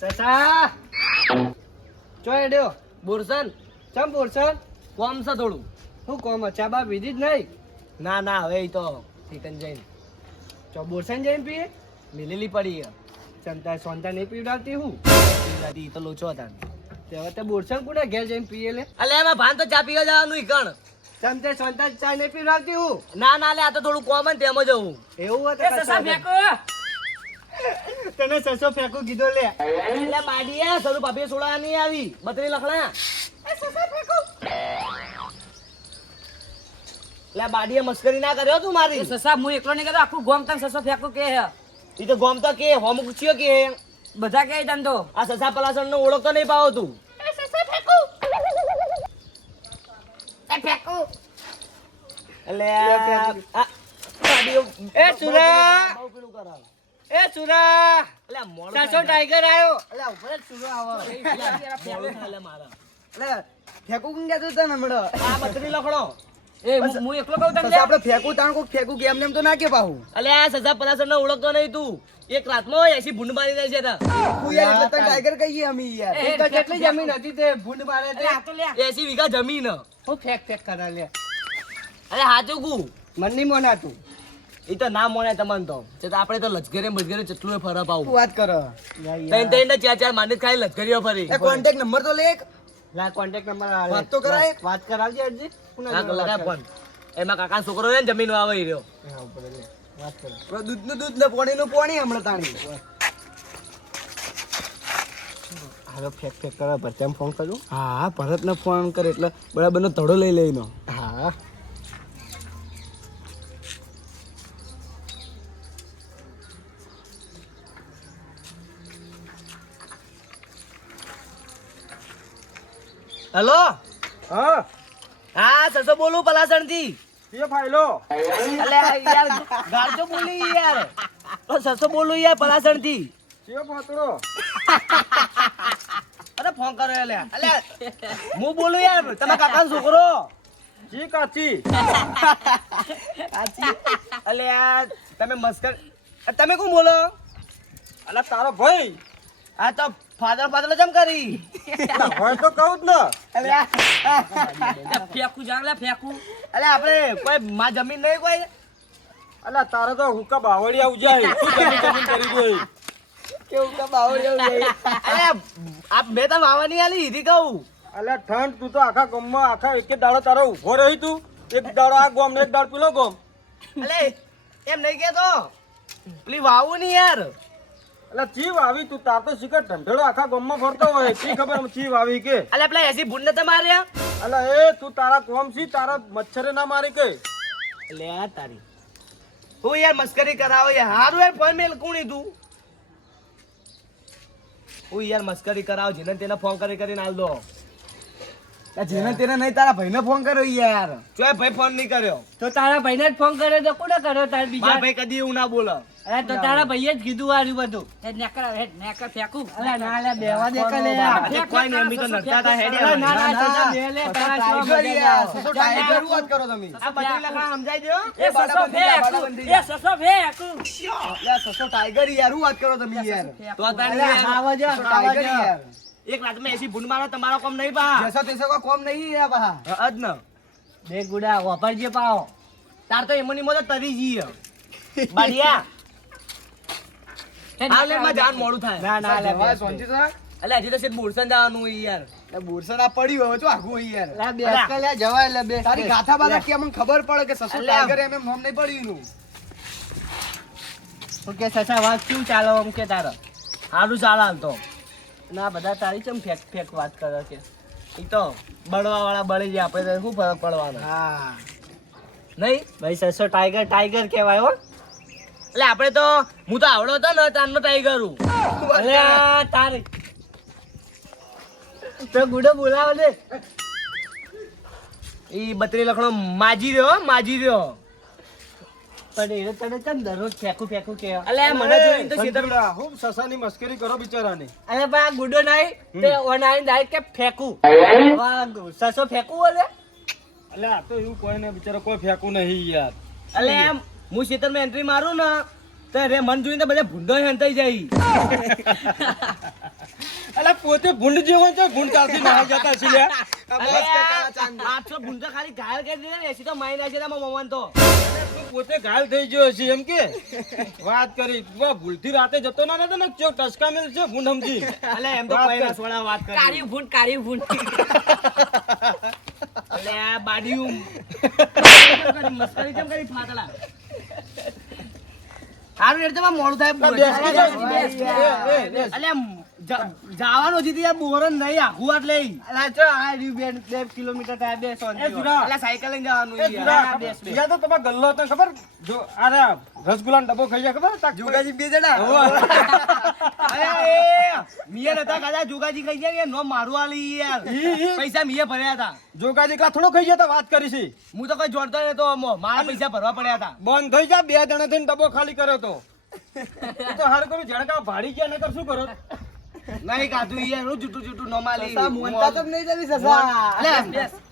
સસા ચોય ડ્યો બોરસન ચમ બોરસન કોમ છે થોડું શું કોમ ચા બા પીધી જ નહીં ના ના હવે ઈ તો ઠીકન જઈને ચો બોરસન જઈને પીએ મિલેલી પડી ચંતા સોનતા નહીં પીવડાવતી હું પીવડાવતી ઈ તો લોચો હતા તે હવે તે બોરસન કોને ઘેર જઈને પીએ લે અલે એમાં ભાન તો ચા પીવા જવાનું ઈકણ ચમતે સોનતા ચા નહીં પીવડાવતી હું ના ના લે આ તો થોડું કોમન તેમ જ હું એવું હતું સસા ફેંકો તને સસો ફેંકો કીધો લે એટલે માડીયા સરું ભાભી સોડા નહીં આવી બતરી લખણા એ સસો ફેંકો લે બાડીએ મસ્કરી ના કર્યો તું મારી સસા હું એકલો નહીં કર્યો આખું ગોમ તને સસો ફેંકું કે હે ઈ તો ગોમ તો કે હોમ પૂછ્યો કે બધા કે તને તો આ સસા પલાસણ નો ઓળખ તો નહીં પાવો તું એ સસો ફેંકો એ ફેંકો એટલે આ બાડીઓ એ સુરા બહુ પેલું કરાવ એ સુરા અલે મોળો સાસો ટાઈગર આયો અલે ઉપર જ સુરા આવો એટલે મારા અલે ફેંકું કેમ કેતો તને હમણો આ બતરી લખણો એ હું એકલો કહું તને આપણે ફેંકું તાણ કોક ફેંકું કે એમ તો ના કે પાહુ અલે આ સજા પલાસણ ને ઓળખતો નહીં તું એક રાતમાં એસી ભૂંડ મારી દે છે તું યાર એટલે તને ટાઈગર કહીએ અમી યાર એ તો કેટલી જમીન હતી તે ભૂંડ મારે તે આ તો લે 80 વીઘા જમીન હું ફેંક કરા લે અરે હાચું કુ મન ની મોના તું ઈ તો ના મોને તમને તો આપણે તો લજગરે બજગરે ચટલું ફરવા પાવું વાત કર તૈન તૈન ચાર માની ખાઈ લજગરીઓ ફરી એ કોન્ટેક્ટ નંબર તો લે લા કોન્ટેક્ટ નંબર વાત તો કરાય વાત કરાવજે અરજી હા લગા ફોન એમાં કાકા છોકરો રે જમીન વાવઈ રહ્યો હા ઉપર લે વાત કર દૂધ ને પાણીનું પાણી હમણાં તાણી હાલો ફેક કરે ભરતેમ ફોન કરું હા ભરતને ફોન કરે એટલે બરાબરનો ધડો લઈ લઈનો હા હેલો હા હા સસો બોલું પલાસણ થી એ ફાઈલો અલે યાર ગાડજો બોલી યાર તો સસો બોલું યાર પલાસણ થી એ પાતળો અરે ફોન કરો લે અલે હું બોલું યાર તમારા કાકાનો છોકરો જી કાચી કાચી અલે યાર તમે મસ્કર તમે કોણ બોલો અલા તારો ભાઈ આ તો ફાધર જમ કરી હોય તો કહું જ ને અલે ફેંકું જાણ લે ફેંકું અલે આપણે કોઈ માં જમીન નહીં કોઈ અલા તારે તો હુકા બાવળિયા ઉજાય શું જમીન કરી ગઈ કેવું કે બાવો જેવું જાય અલે આપ મેં તો વાવાની આલી હીધી કહું અલા ઠંડ તું તો આખા ગામમાં આખા એક દાડો તારો ઉભો રહી તું એક દાડો આ ગામ ને એક દાડો પેલો ગામ અલે એમ નહીં કેતો પેલી વાવું નહીં યાર અલા ચીવ આવી તું તાર તો શીખર ઢંઢેડો આખા ગામમાં ફરતો હોય ચી ખબર ચીવ આવી કે અલે પેલા એસી ભૂંડ નતા માર્યા અલા એ તું તારા કોમ છી તારા મચ્છરે ના મારી કે લે આ તારી હું યાર મસ્કરી કરાવો યાર હારું યાર ફોન મેલ કોણી તું હું યાર મસ્કરી કરાવ જેને તેને ફોન કરીને આલ દો જેને તેને નહીં તારા ભાઈને ફોન કર્યો યાર ચોય ભાઈ ફોન નહીં કર્યો તો તારા ભાઈને જ ફોન કર્યો તો કોને કર્યો તાર બીજા મારા ભાઈ કદી એવું ના બોલે અરે તો તારા ભાઈએ જ કીધું આર્યું બધું હે નેકર ફેંકું અલે ના લે બેવા દે કે લે કોઈ નહીં અમી તો નડતા હતા હેડી ના ના ના બે લે તારા શું યાર સસો ટાઈગર વાત કરો તમે આ બધી લખા સમજાઈ દો એ સસો ફેંકું એ સસો ફેંકું યાર સસો ટાઈગર યાર વાત કરો તમે યાર તો તારે આવાજ ટાઈગર યાર એક રાત में ऐसी भूंड मारो तुम्हारा काम नहीं पा जैसा तैसा का काम नहीं है पा अद न देख गुडा वापर जे पाओ तार तो एमनी मोद तरी जी बढ़िया आले में जान मोडू थाय ना ना ले भाई सोंची तो अले हजी तो सिर्फ बुरसन जाવાનું યાર એટલે बुरसन આ પડ્યું હવે તો આગું યાર લે બે આજકાલ લે જવાય લે બે તારી ગાથા બાથા કે મને ખબર પડે કે સસુ ટાઈગર એમ નામ નહીં પડ્યું નું ઓકે સસા વાત ક્યું ચાલો એમ કે તારો હારું ચાલ હાલ તો ના બધા તારી ચમ ફેક વાત કરે છે ઈ તો બળવા વાળા બળી જાય આપણે તો શું ફરક પડવાનો હા નહીં ભાઈ સસો ટાઈગર કહેવાય હો એટલે આપણે તો હું તો આવડો હતો ને તારનો ટાઈગર હું અલે તારે તો ગુડો બોલાવો ને ઈ બત્રી લખણો માજી રહ્યો પણ એને તને કેમ દરરોજ ફેંકું કે અલે મને જોઈને તો સીધા હું સસાની મસ્કરી કરો બિચારાની અરે બા ગુડો નહીં તે ઓનાઈ ડાયરેક્ટ કે ફેંકું વાહ સસો ફેંકું ઓલે અલે આ તો એવું કોઈ ને બિચારા કોઈ ફેંકું નહીં યાર અલે એમ હું ખેતરમાં એન્ટ્રી મારું ને તો રે મન જોઈને બધે ભૂંડો હંતાઈ જાય. અલા પોતે ભૂંડ જેવો છે, ભૂંડ ચાલતી ના જતા છે લ્યા. અરે 800 ભૂંડો ખાલી ઘાયલ કરી દીધા ને, એસી તો મારી નાખી તમારા મોમન તો. તું પોતે ઘાયલ થઈ ગયો છે એમ કે વાત કરી. વાહ, ભૂલથી રાતે જતો ના નતો ને ચો ટસકા મેલ છે ભૂંડ સમજી. અલે એમ તો પૈના સોડા વાત કરી. કાળી ભૂંડ અલે આ બાડિયું મસ્કરી કેમ કરી ફાટલા. હારું એટલે માં મોડું થાય. અલે જવાનું જીતી યાર બોરન નહીં આખું આટ લઈ. અલા ચો આ રહ્યું 2 કિલોમીટર થાય 2 સોન. અલા સાયકલ લઈને જવાનું યાર. તો તમાર ગલ્લો હતો ખબર? જો અરે રસગુલ્લાનો ડબ્બો ખાઈ જાય ખબર? જોગાજી 2 જણા. અરે એ મિયા નતા કાજા જોગાજી ખાઈ ગયા યાર. નો મારું આલી યાર. પૈસા મિયા ભર્યા હતા. જોગાજી એકલા થોડો ખાઈ જતા વાત કરી છે. હું તો કઈ જોડતો નતો. મારા પૈસા ભરવા પડ્યા હતા. બંધ થઈ જા, 2 જણા થઈને ડબ્બો ખાલી કર્યો તો. તો હારું કર્યું ઝડકા ભાડી ગયા નકર શું કરો? નહીં કાધું યાર. હું જૂઠું જૂઠું નો માલી. સસા મોનતા તો નહીં જવી સસા. અલે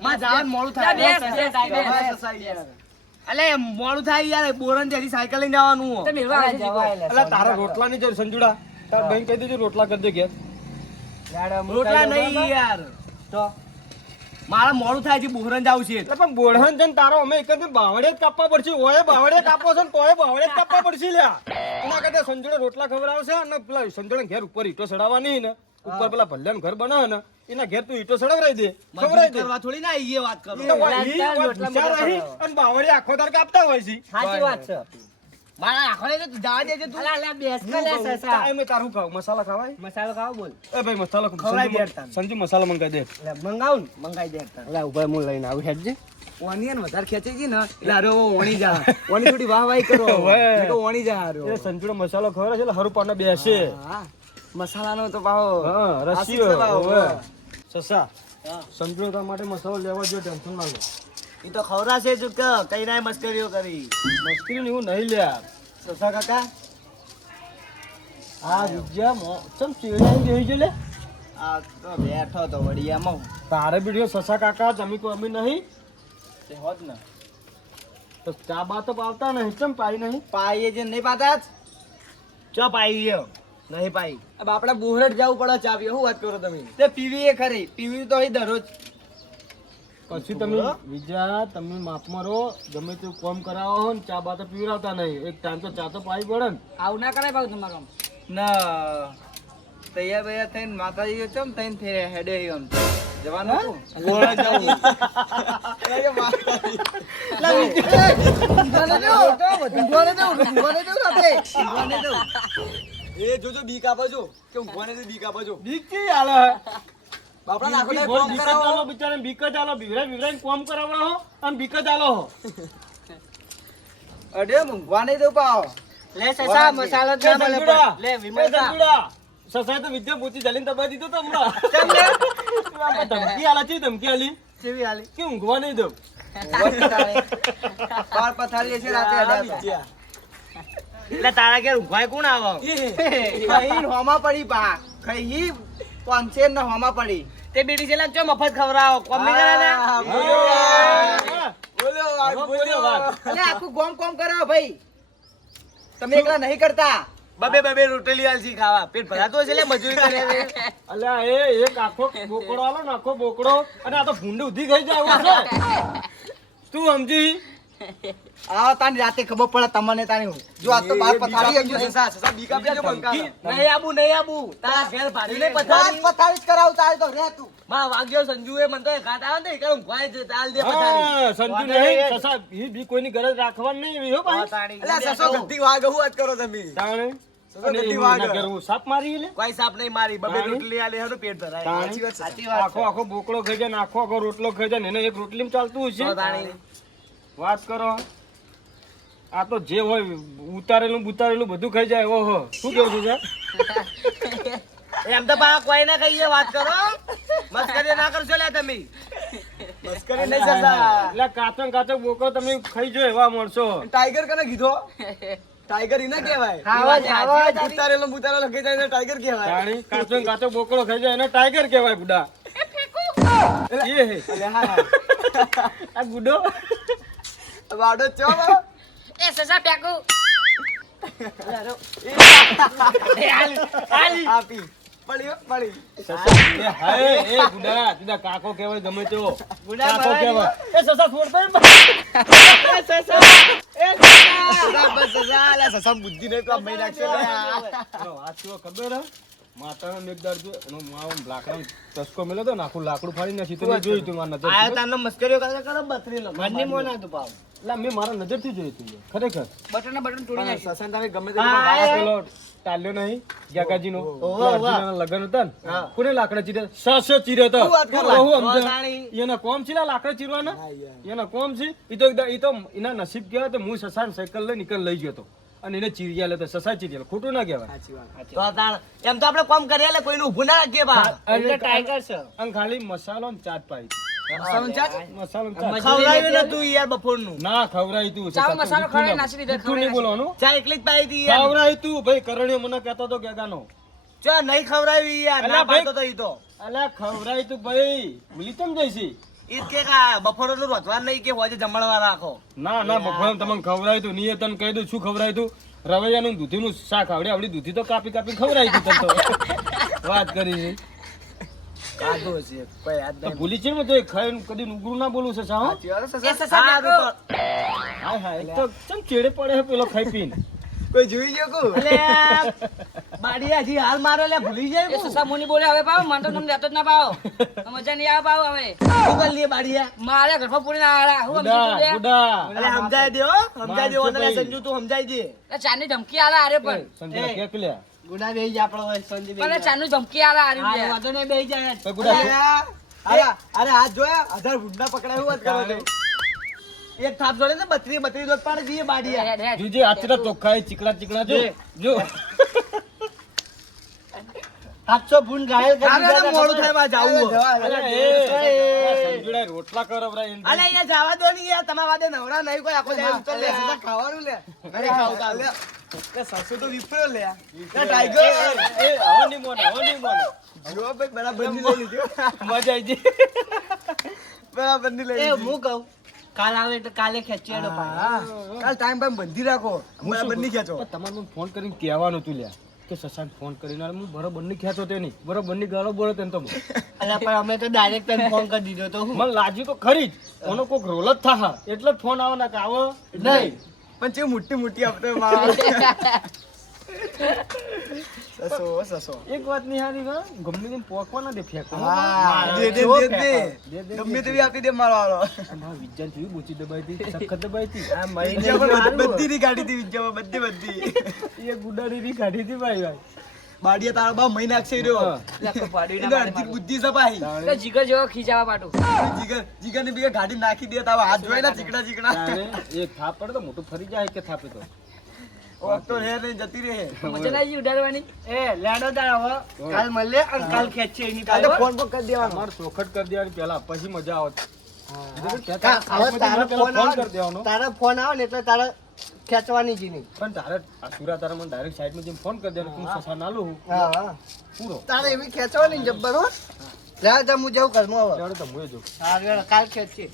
માં જવાનું મોડું થાય. અલે મોડું થાય યાર. બોરન જેથી સાયકલ લઈને જવાનું. અલા તારા રોટલા ની જરૂર સંજુડા. તાર બેન કહી દેજો રોટલા કરી દે ઘેર. રોટલા નહીં યાર. તો મારા મોડું થાય છે. બોરન જાવ છે. એટલે પણ બોળહન જન તારો અમે એક જ બાવળે જ કાપવા પડશે. ઓય બાવળે કાપો છો ને તોય બાવળે જ કાપવા પડશે લ્યા. એના કરતા સંજોડે રોટલા ખવડાવશે અને પેલા સંજોડે ઘેર ઉપર ઈટો સડાવવાની ને ઉપર પેલા ભલ્યાનું ઘર બનાવે ને એના ઘેર તું ઈટો સડાવરાઈ દે. ખવડાવી દે. કરવા થોડી ના આઈએ વાત કરો. તો ઈ વાત વિચાર રહી અને બાવળે આખો તાર કાપતા હોય છે. સાચી વાત છે. મારા આખો તો જવા દેજે તું. અલા બેસ કે લે સસા. ટાઈમે તારું ખાવ મસાલા ખાવાય? મસાલો ખાવ બોલ. એ ભાઈ મસાલો ખવડાવી દે તાન. સંજુ મસાલો મંગાઈ દે. એટલે મંગાવું ને મંગાઈ દે. એટલે ઉભા હું લઈને આવું હેડજે. ઓનિયન વધારે ખેંચી ગઈ ને એટલે હારો ઓણી જા. ઓણી થોડી વાહવાઈ કરો. ઓય. તો ઓણી જા હારો. એ સંજુડો મસાલો ખવડાવે છે એટલે હરું પાને બેસે. હા મસાલાનો તો ભાવ. હા રસીઓ. આશીષ ભાવ. ઓય. સસા સંજુડો તાર માટે મસાલો લેવા જો ટેન્શન ના લે. ઈ તો ખવરાશે જ કે કઈ નાય મસ્કરીઓ કરી. મસ્કરી ને એવું નહીં લ્યા. સસા કાકા આ વિદ્યા ચમ ચીડાઈ ગઈ છે લે. આ તો બેઠો તો વડિયામાં. તારે બીડીઓ સસા કાકા જમી કો અમી નહીં તે હોત ને તો ચા બા તો પાવતા નહીં. ચમ પાઈ નહીં? પાઈએ જે નહીં પાતા ચો પાઈ ગયો નહીં પાઈ. अब આપણે બુહરટ જવું પડે ચા પીવા. શું વાત કરો તમે? તે પીવી એ ખરી. પીવી તો અહીં દરરોજ. પછી તમે વિદ્યા તમે માપમાં રહો. ગમે તે કોમ કરાવો હો ને ચા બા તો પીવડાવતા નહીં. એક ટાઈમ તો ચા તો પાઈ પડે ને. આવું ના કરાય ભાવ તમારો. ના તૈયાર બૈયાર થઈને માતાજી ચમ થઈને ફેરે હેડે એમ જવાનું ગોળા જવું. એ જોજો બીક આપો છો કે ઊંઘવાને તો બીક આપો છો. બીક કેવી હાલે હે? બાપડા નાખો બીક કોમ જ કરાવો. આલો બિચારાને બીક જ આલો. બીવરાઈને કોમ કરાવડા હો અને બીક જ આલો હો. અડે ઊંઘવાને તો પાવ. લે સસા મસાલો એ દે મને સંજુડા, લે એ વિમલતા. સંજુડા. સસાએ તો વિદ્યા પોતી જલીને દબાઈ દીધો તો હમણાં. આમાં ધમકી આલા છે. ધમકી આલી કેવી હાલી કે ઊંઘવા નહીં દઉં. બાર પથારી છે રાતે અડાતા. એટલે તારા ઘેર ઊંઘવાય કોણ આવો? કઈ હોમાં પડી પા કઈ કોન્સેર ન હોમાં પડી. તે બેટી છે લાગજો મફત ખવરાવો કોમ નહીં કરાતા. બોલ્યો વાત. અલે આખું ગોમ કોમ કરાવો ભાઈ. તમે એકલા નહીં કરતા. બબે રોટલી આલસી ખાવા પેટ ભરાતો હશે. એટલે મજૂરી કરે છે. અલ્યા એ એક આખો બોકડો આલો ને આખો બોકડો અને આ તો ભૂંડ ઉધી ગઈ જાય એવું છે. તું સમજી? આ તાની રાતે ખબર પડે તમને તાની. જો આ તો બાર પથારી આવી ગયો સસા સસા બીકા બીજો બંકા. નહીં આબુ તારા ઘેર ભાડી ને પથારી પથારી જ કરાવ તારે તો રે તું. માં વાગ્યો સંજુ એ મન તો ઘાટ આવે ને કે ઊંઘવાય છે તાલ દે પથારી. હા, સંજુ નહીં સસા ઈ બી કોઈની ગરજ રાખવાની નહીં એવી હો ભાઈ. અલા સસો ગદ્દી વાગ હું વાત કરો તમે. તાણે અને ગદ્દી એના વાગ. ઘેર હું સાપ મારી લે. કોઈ સાપ નહીં મારી. બબે તાણી. રોટલી આલે હરો પેટ ભરાય. તાણી. સાચી વાત આખો આખો બોકડો ખાઈ જાય ને આખો આખો રોટલો ખાઈ જાય ને એને એક રોટલીમાં ચાલતું હશે. તાણી. વાત કરો. આ તો જે હોય ઉતારેલું બુતારેલું બધું ખાઈ જાય. ઓહો શું કેવું છું સર? એમ તો પા કોઈ ના કહીએ વાત કરો. મસ્કરી ના કરશો લે તમે. મસ્કરી નહીં સસા. એટલે કાચો બોકડો તમે ખાઈ જો એવા મળશો. ટાઈગર કને કીધો? ટાઈગર ઈને કહેવાય. ઉતારેલો બુતારેલો ખાઈ જાય ને ટાઈગર કહેવાય. તાણી કાચો બોકડો ખાઈ જાય એને ટાઈગર કહેવાય બુડા. એ હે. અલે હા આ ગુડો વાડો ચો બાબા. એ સસા પેકુ. આપી પડી એ હાય એ ગુડા તીના કાકો કહેવાય ગમે તે કાકો કહેવાય એ સસા છોડ દે સસા બુદ્ધિ નહીં પેલા મહી નાખશે વાત કેવો ખબર હે માતાનો મેઘદાર જો એનો માવો લાકડાનો ચસ્કો મેલો તો નાખું લાકડું ફાડી નાખી તો મેં જોયું તું મારા નજર આયા તારનો મસ્કરીઓ કરે બત્રી લો મનની મોના તું પાવ એટલે મેં મારા નજરથી જોયું તું ખરેખર બટન તોડી નાખી સસન તમે ગમે તે આ પેલો ટાલ્યો નહીં ગાગાજીનો અર્જુનના લગન હતા ને કોને લાકડા ચીરે સાસે ચીરે તો બહુ સમજે એના કોમ છે લાકડા ચીરવાના એના કોમ છે ઈ તો એના નસીબ કહેવાય તો હું સસાન સાયકલ લઈ નીકળ લઈ ગયો તો અને એને ચીરિયા લે તો સસા ચીરિયા ખોટું ના કહેવાય તો તાણ એમ તો આપણે કોમ કરીએ એટલે કોઈનું ઊભું ના રાખીએ બા એટલે ટાઈગર છે અને ખાલી મસાલો ને ચાટ પાઈ મસાલો ચાટ મસાલો ને ચાટ ખવડાવ્યું નતું યાર બપોરનું ના ખવરાઈ તું ચાલો મસાલો ખવડાવી નાખી દીધો, તું નહીં બોલવાનું ચા એકલી જ પાઈ હતી યાર ખવરાઈ તું ભાઈ કરણીયો મને કહેતો તો ગેગાનો ચા નહીં ખવડાવી યાર અલા ના ભાઈ. પાડતો તો ઈ તો અલા ખવરાઈ તું ભાઈ ભૂલી કેમ જઈશી ઈ જ કે કા બપોરનું રોજવાર નહીં કે હોજે જમણવા રાખો ના ના બફાણ તમને ખવરાય તું નહીં તને કહી દઉં શું ખવરાય તું રવૈયાનું દૂધીનું શાક આવડી દૂધી તો કાપી કાપી ખવરાય તું તને તો વાત કરી છે કાઢો છે કોઈ યાદ તો ભૂલી છે ને તો ખાઈને કદી ઉગરું ના બોલું છે સા હો? એ સસા નાખો. હાય હાય એક તો ચમ ચેડે પડે છે પેલો ખાઈ પીને કોઈ જોઈ ગયો કો એટલે બાડીયા જી હાલ મારે લે ભૂલી જાય એ સસા મુની બોલે હવે પાવ મને તો તમને દેતો જ ના પાવ મજા નહીં આવે પાવ હવે ગૂગલ લે બાડીયા મારે ઘરમાં પૂરી ના આડા હું ગુડા ગુડા અલે સમજાય દે હો સમજાય દે ઓને સંજુ તું સમજાય દે ચાની ધમકી આલા આરે પણ સંજય કે કલ્યા ગુડા બેહી જ આપણો હોય સંજય પણ ચાનું ધમકી આલા આરે આ વાંધો નહીં બેહી જાય તો ગુડા અરે હાથ જોયા 1000 ભૂંડા પકડાયું વાત કરો છો એક થાપ જોડે ને 32 દોત પાડી દીએ બાડીયા જોજે આચરા ચોખ્ખાઈ ચીકણા ચીકણા જો જો 700 ફૂન ઘાયલ કરી અરે દીધા મોડું થાય માં જાવું અરે એ સંજુડા રોટલા કરવરા એને અલે અહીંયા જવા દો ની યાર તમારા વાદે નવરા નહીં કોઈ આખો જાય ઉતર લે ખાવાનું લે અરે ખાવતા લે કે સાસુ તો વિફરો લે ટાઈગર એ હો ની મોને જો ભાઈ બરાબર ની લઈ લીધો મજા આવી ગઈ બરાબર ની લઈ એ લીધી હું કહું કાલ આવે એટલે કાલે ખેંચીડો હા કાલ ટાઈમ પર બંધી રાખો બરાબર ની ખેંચો તમારે મને ફોન કરીને કહેવાનું તું લ્યા કે સસાન ફોન કરીને હું બરોબર ની ખેંચો તે નહીં બરોબર ની ગાળો બોલો તેને તો અલ્યા પણ અમે તો ડાયરેક્ટ તને ફોન કરી દીધો તો હું મને લાગ્યું તો ખરી જ એનો કોક રોલ જ થા એટલે જ ફોન આવે ને કે આવો નહીં પણ જે મોટી મોટી આપતો મારા સસો એક વાત નહીં હારી હા ગમે તેમ પોકવા ના દે ફેંકો હા દે ગમે તેવી આપી દે મારો વાળો અમારા વિજ્ઞાન જેવી બુચી દબાઈ હતી સખત દબાઈ હતી આ મહિને વિજ્જામાં બધી ની ગાડી થી વિજ્જામાં બધી એ ગુડાડી ની કાઢી હતી ભાઈ ભાઈ બાડીયા તારા બા મહી નાખશે રહ્યો લખો પાડી એનો અડધી બુદ્ધિ સપાઈ તો જીગર જેવો ખીજાવા પાટું જીગર ને બીજા ગાડી નાખી દે તારા હાથ જોઈ ના ચીકણા ચીકણા તારે એ થાપ પડે તો મોટું ફરી જાય કે થાપે તો તો રે ને જતી રહે મજા ના આવી ઉડાડવાની એ લેડો તાર હવે કાલ મળે અને કાલ ખેંચીએ એની કાલે પાસે ફોન પર કરી દેવાનો તમારે ચોખટ કરી દેવાની પેલા પછી મજા આવત હવે તારા ફોન કરી દેવાનો તારા ફોન આવે ને એટલે તારે ખેંચવાની જ નહીં પણ તારે આ સુરા તારા મને ડાયરેક્ટ સાઈડમાં જેમ ફોન કરી દેવાનો તું સસા ના લઉં હા હા પૂરો તારે એવી ખેંચવાની જબ્બર હો લે જા હું જાઉં ઘરમાં હવે ચાલો તો હું જો હા કાલ ખેંચીએ